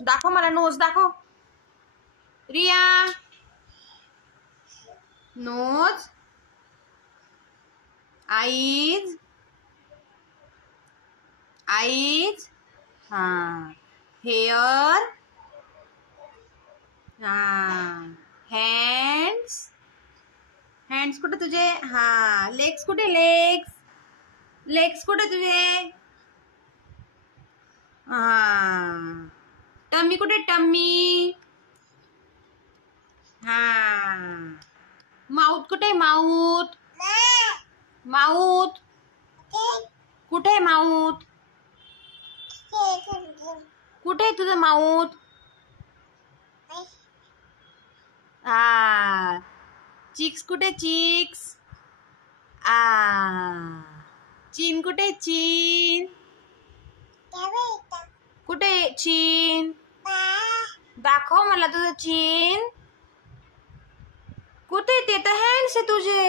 दाखव मला नोज दाखव. रिया नोज, आईज, आईज, हाँ हेयर, हाँ हँड्स, हँड्स कुठे तुझे, हाँ लेग्स कुठे, लेग्स, लेग्स कुठे तुझे, हाँ टम्मी कुठे, टम्मी, हाँ माउथ कुठे, माउथ, माउथ कुठे, माउथ कुठे तुझं माउथ, हाँ चिक्स कुठे, चिक्स, चीन कुठे, चीन कुठे, चीन दाखव मला तुझं चीन कुठे, ते तर हँड्स आहे तुझे.